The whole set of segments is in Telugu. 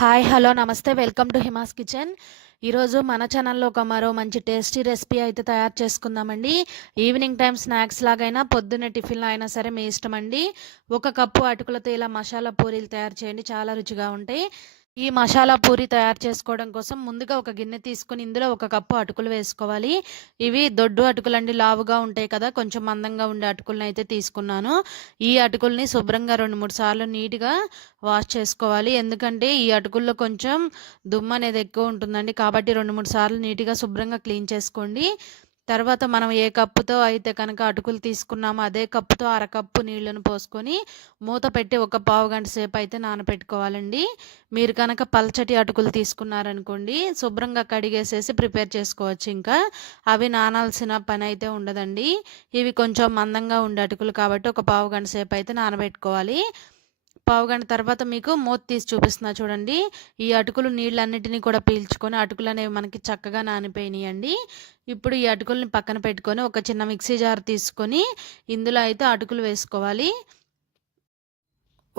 హాయ్ హలో నమస్తే వెల్కమ్ టు హిమాస్ కిచెన్ ఈరోజు మన ఛానల్లో ఒక మరో మంచి టేస్టీ రెసిపీ అయితే తయారు చేసుకుందామండి. ఈవినింగ్ టైం స్నాక్స్ లాగైనా పొద్దున్న టిఫిన్లో అయినా సరే మీ ఇష్టం అండి. ఒక కప్పు అటుకులతో ఇలా మసాలా పూరీలు తయారు చేయండి చాలా రుచిగా ఉంటాయి. ఈ మసాలా పూరి తయారు చేసుకోవడం కోసం ముందుగా ఒక గిన్నె తీసుకుని ఇందులో ఒక కప్పు అటుకులు వేసుకోవాలి. ఇవి దొడ్డు అటుకులండి లావుగా ఉంటాయి కదా కొంచెం మందంగా ఉండే అటుకులను అయితే తీసుకున్నాను. ఈ అటుకుల్ని శుభ్రంగా రెండు మూడు సార్లు నీట్గా వాష్ చేసుకోవాలి. ఎందుకంటే ఈ అటుకుల్లో కొంచెం దుమ్ము అనేది ఎక్కువ ఉంటుందండి. కాబట్టి రెండు మూడు సార్లు నీట్గా శుభ్రంగా క్లీన్ చేసుకోండి. తర్వాత మనం ఏ కప్పుతో అయితే కనుక అటుకులు తీసుకున్నామో అదే కప్పుతో అరకప్పు నీళ్ళను పోసుకొని మూత పెట్టి ఒక పావు గంట సేపు అయితే నానబెట్టుకోవాలండి మీరు కనుక పల్చటి అటుకులు తీసుకున్నారనుకోండి శుభ్రంగా కడిగేసేసి ప్రిపేర్ చేసుకోవచ్చు ఇంకా. అవి నానాల్సిన పని అయితే ఉండదండి. ఇవి కొంచెం మందంగా ఉండే అటుకులు కాబట్టి ఒక పావు గంట సేపు అయితే నానబెట్టుకోవాలి. పావు గంట తర్వాత మీకు మూత తీసి చూపిస్తున్నా చూడండి. ఈ అటుకులు నీళ్ళన్నిటినీ కూడా పీల్చుకొని అటుకులు అనేవి మనకి చక్కగా నానిపోయినాయండి. ఇప్పుడు ఈ అటుకుల్ని పక్కన పెట్టుకొని ఒక చిన్న మిక్సీ జార్ తీసుకొని ఇందులో అయితే అటుకులు వేసుకోవాలి.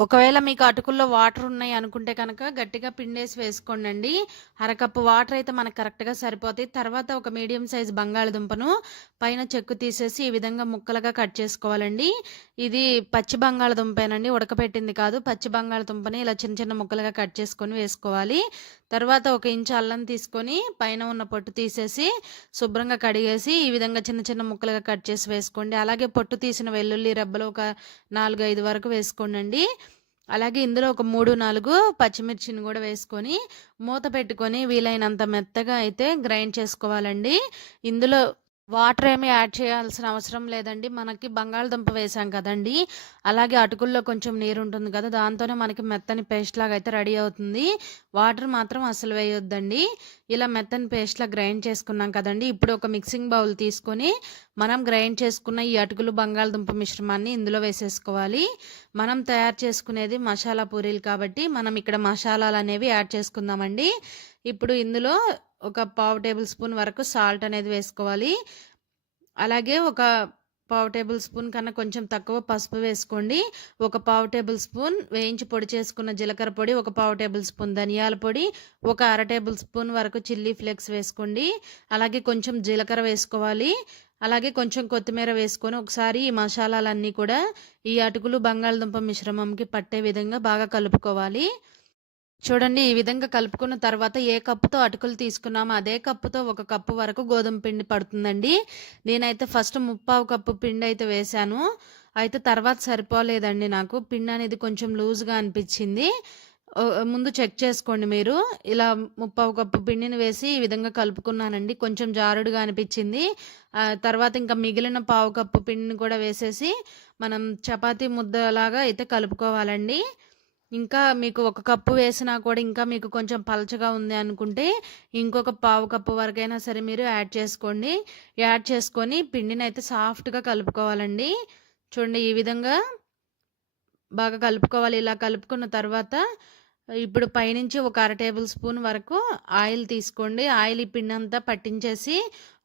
ఒకవేళ మీకు అటుకుల్లో వాటర్ ఉన్నాయి అనుకుంటే కనుక గట్టిగా పిండేసి వేసుకోండి అరకప్పు వాటర్ అయితే మనకు కరెక్ట్గా సరిపోతాయి. తర్వాత ఒక మీడియం సైజ్ బంగాళదుంపను పైన చెక్కు తీసేసి ఈ విధంగా ముక్కలుగా కట్ చేసుకోవాలండి. ఇది పచ్చి బంగాళదుంపేనండి. ఉడకపెట్టింది కాదు. పచ్చి బంగాళదుంపని ఇలా చిన్న చిన్న ముక్కలుగా కట్ చేసుకొని వేసుకోవాలి. తర్వాత ఒక ఇంచు అల్లం తీసుకొని పైన ఉన్న పొట్టు తీసేసి శుభ్రంగా కడిగేసి ఈ విధంగా చిన్న చిన్న ముక్కలుగా కట్ చేసి వేసుకోండి. అలాగే పొట్టు తీసిన వెల్లుల్లి రెబ్బలు ఒక నాలుగు ఐదు వరకు వేసుకోండి అలాగే ఇందులో ఒక మూడు నాలుగు పచ్చిమిర్చిని కూడా వేసుకొని మూత పెట్టుకొని వీలైనంత మెత్తగా అయితే గ్రైండ్ చేసుకోవాలండి. ఇందులో వాటర్ ఏమి యాడ్ చేయాల్సిన అవసరం లేదండి. మనకి బంగాళదుంప వేసాం కదండి. అలాగే అటుకుల్లో కొంచెం నీరు ఉంటుంది కదా దాంతోనే మనకి మెత్తని పేస్ట్ లాగా అయితే రెడీ అవుతుంది. వాటర్ మాత్రం అసలు వేయొద్దండి. ఇలా మెత్తని పేస్ట్లా గ్రైండ్ చేసుకున్నాం కదండి. ఇప్పుడు ఒక మిక్సింగ్ బౌల్ తీసుకొని మనం గ్రైండ్ చేసుకున్న ఈ అటుకులు బంగాళదుంప మిశ్రమాన్ని ఇందులో వేసేసుకోవాలి. మనం తయారు చేసుకునేది మసాలా పూరీలు కాబట్టి మనం ఇక్కడ మసాలాలు అనేవి యాడ్ చేసుకుందామండి. ఇప్పుడు ఇందులో ఒక పావు టేబుల్ స్పూన్ వరకు సాల్ట్ అనేది వేసుకోవాలి. అలాగే ఒక పావు టేబుల్ స్పూన్ కన్నా కొంచెం తక్కువ పసుపు వేసుకోండి. ఒక పావు టేబుల్ స్పూన్ వేయించి పొడి చేసుకున్న జీలకర్ర పొడి ఒక పావు టేబుల్ స్పూన్ ధనియాల పొడి ఒక అర టేబుల్ స్పూన్ వరకు చిల్లీ ఫ్లేక్స్ వేసుకోండి. అలాగే కొంచెం జీలకర్ర వేసుకోవాలి. అలాగే కొంచెం కొత్తిమీర వేసుకొని ఒకసారి ఈ మసాలాలన్నీ కూడా ఈ అటుకులు బంగాళదుంప మిశ్రమంకి పట్టే విధంగా బాగా కలుపుకోవాలి. చూడండి ఈ విధంగా కలుపుకున్న తర్వాత ఏ కప్పుతో అటుకులు తీసుకున్నామో అదే కప్పుతో ఒక కప్పు వరకు గోధుమ పిండి పడుతుందండి. నేనైతే ఫస్ట్ ముప్పావు కప్పు పిండి అయితే వేశాను. అయితే తర్వాత సరిపోలేదండి నాకు. పిండి అనేది కొంచెం లూజ్గా అనిపించింది. ముందు చెక్ చేసుకోండి మీరు. ఇలా ముప్పావు కప్పు పిండిని వేసి ఈ విధంగా కలుపుకున్నానండి. కొంచెం జారుడుగా అనిపించింది. తర్వాత ఇంకా మిగిలిన పావు కప్పు పిండిని కూడా వేసేసి మనం చపాతీ ముద్దలాగా అయితే కలుపుకోవాలండి. ఇంకా మీకు ఒక కప్పు వేసినా కూడా ఇంకా మీకు కొంచెం పలచగా ఉంది అనుకుంటే ఇంకొక పావు కప్పు వరకైనా సరే మీరు యాడ్ చేసుకోండి. యాడ్ చేసుకొని పిండిని అయితే సాఫ్ట్గా కలుపుకోవాలండి. చూడండి ఈ విధంగా బాగా కలుపుకోవాలి. ఇలా కలుపుకున్న తర్వాత ఇప్పుడు పైనుంచి ఒక అర టేబుల్ స్పూన్ వరకు ఆయిల్ తీసుకోండి. ఆయిల్ ఈ పిండి అంతా పట్టించేసి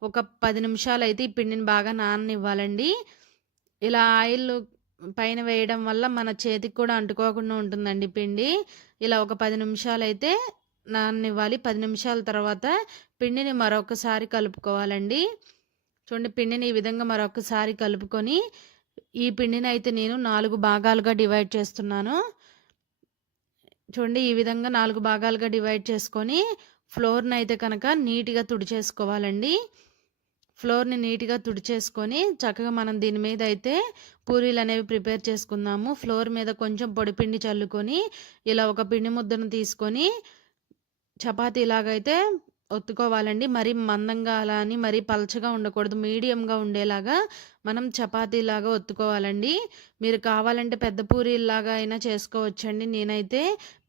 ఒక పది నిమిషాలు అయితే ఈ పిండిని బాగా నాననివ్వాలండి. ఇలా ఆయిల్ పైన వేయడం వల్ల మన చేతికి కూడా అంటుకోకుండా ఉంటుందండి పిండి. ఇలా ఒక పది నిమిషాలు అయితే నాననివ్వాలి. పది నిమిషాల తర్వాత పిండిని మరొకసారి కలుపుకోవాలండి. చూడండి పిండిని ఈ విధంగా మరొకసారి కలుపుకొని ఈ పిండిని అయితే నేను నాలుగు భాగాలుగా డివైడ్ చేస్తున్నాను. చూడండి ఈ విధంగా నాలుగు భాగాలుగా డివైడ్ చేసుకొని ఫ్లోర్ని అయితే కనుక నీట్గా తుడిచేసుకోవాలండి. ఫ్లోర్ని నీట్గా తుడిచేసుకొని చక్కగా మనం దీని మీద అయితే పూరీలు అనేవి ప్రిపేర్ చేసుకుందాము. ఫ్లోర్ మీద కొంచెం పొడిపిండి చల్లుకొని ఇలా ఒక పిండి ముద్దను తీసుకొని చపాతి ఇలాగైతే ఒత్తుకోవాలండి. మరి మందంగా అలా అని మరీ పలచగా ఉండకూడదు. మీడియంగా ఉండేలాగా మనం చపాతీలాగా ఒత్తుకోవాలండి. మీరు కావాలంటే పెద్ద పూరీలాగా అయినా చేసుకోవచ్చండి. నేనైతే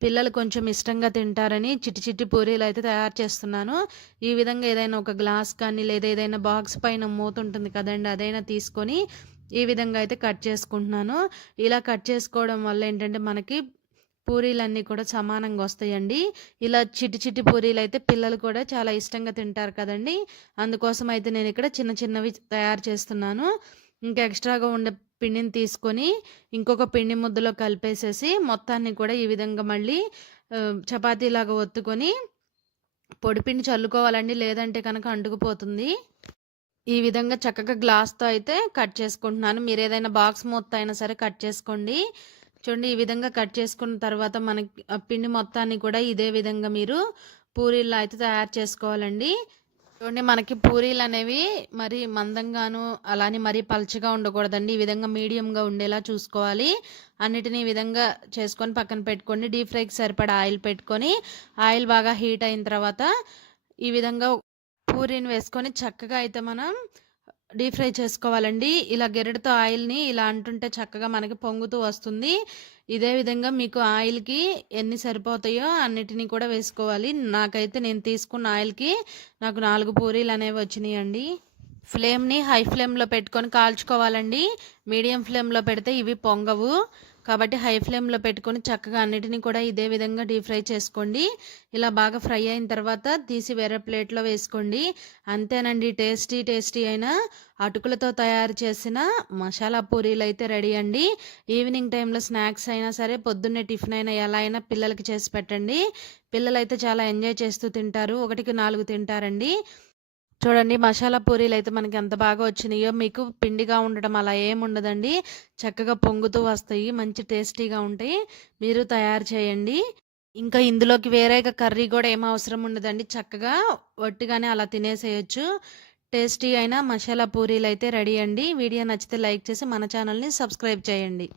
పిల్లలు కొంచెం ఇష్టంగా తింటారని చిట్టి చిట్టి పూరీలు అయితే తయారు చేస్తున్నాను. ఈ విధంగా ఏదైనా ఒక గ్లాస్ కానీ లేదా ఏదైనా బాక్స్ పైన మూత ఉంటుంది కదండి అదైనా తీసుకొని ఈ విధంగా అయితే కట్ చేసుకుంటున్నాను. ఇలా కట్ చేసుకోవడం వల్ల ఏంటంటే మనకి పూరీలన్నీ కూడా సమానంగా వస్తాయండి ఇలా చిటి చిటి పూరీలు అయితే పిల్లలు కూడా చాలా ఇష్టంగా తింటారు కదండి అందుకోసం అయితే నేను ఇక్కడ చిన్న చిన్నవి తయారు చేస్తున్నాను ఇంకా ఎక్స్ట్రాగా ఉండే పిండిని తీసుకొని ఇంకొక పిండి ముద్దలో కలిపేసేసి మొత్తాన్ని కూడా ఈ విధంగా మళ్ళీ చపాతీలాగా ఒత్తుకొని పొడిపిండి చల్లుకోవాలండి. లేదంటే కనుక అంటుకుపోతుంది. ఈ విధంగా చక్కగా గ్లాస్‌తో అయితే కట్ చేసుకుంటున్నాను. మీరు ఏదైనా బాక్స్ మొత్తం అయినా సరే కట్ చేసుకోండి. చూడండి ఈ విధంగా కట్ చేసుకున్న తర్వాత మనకి పిండి మొత్తాన్ని కూడా ఇదే విధంగా మీరు పూరీల్లా అయితే తయారు చేసుకోవాలండి. చూడండి మనకి పూరీలు అనేవి మరి మందంగాను, అలానే మరీ పలచగా ఉండకూడదండి. ఈ విధంగా మీడియంగా ఉండేలా చూసుకోవాలి. అన్నిటిని ఈ విధంగా చేసుకొని పక్కన పెట్టుకోండి. డీప్ ఫ్రైకి సరిపడా ఆయిల్ పెట్టుకొని, ఆయిల్ బాగా హీట్ అయిన తర్వాత ఈ విధంగా పూరీని వేసుకొని చక్కగా అయితే మనం డీప్ ఫ్రై చేసుకోవాలండి. ఇలా గెరిటతో ఆయిల్‌ని ఇలా అంటుంటే చక్కగా మనకి పొంగుతూ వస్తుంది. ఇదే విధంగా మీకు ఆయిల్‌కి ఎన్ని సరిపోతాయో అన్నిటిని కూడా వేసుకోవాలి. నాకైతే నేను తీసుకున్న ఆయిల్‌కి నాకు నాలుగు పూరీలు అనేవి వచ్చినాయండి ఫ్లేమ్‌ని హై ఫ్లేమ్‌లో పెట్టుకొని కాల్చుకోవాలండి. మీడియం ఫ్లేమ్‌లో పెడితే ఇవి పొంగవు. కాబట్టి హై ఫ్లేమ్‌లో పెట్టుకొని చక్కగా అన్నిటిని కూడా ఇదే విధంగా డీప్ ఫ్రై చేసుకోండి. ఇలా బాగా ఫ్రై అయిన తర్వాత తీసి వేరే ప్లేట్‌లో వేసుకోండి. అంతేనండి టేస్టీ టేస్టీ అయిన అటుకులతో తయారు చేసిన మసాలా పూరీలు అయితే రెడీ అండి. ఈవినింగ్ టైంలో స్నాక్స్ అయినా సరే, పొద్దున్నే టిఫిన్ అయినా ఎలా అయినా పిల్లలకి చేసి పెట్టండి. పిల్లలైతే చాలా ఎంజాయ్ చేస్తూ తింటారు. ఒకటికి నాలుగు తింటారండి. చూడండి మసాలా పూరీలు అయితే మనకి ఎంత బాగా వచ్చినాయో. మీకు పిండిగా ఉండడం అలా ఏముండదండి. చక్కగా పొంగుతూ వస్తాయి. మంచి టేస్టీగా ఉంటాయి. మీరు తయారు చేయండి. ఇంకా ఇందులోకి వేరేగా కర్రీ కూడా ఏం అవసరం ఉండదండి. చక్కగా వట్టిగానే అలా తినేసేయొచ్చు. టేస్టీ అయిన మసాలా పూరీలు అయితే రెడీ అండి. వీడియో నచ్చితే లైక్ చేసి మన ఛానల్‌ని సబ్స్క్రైబ్ చేయండి.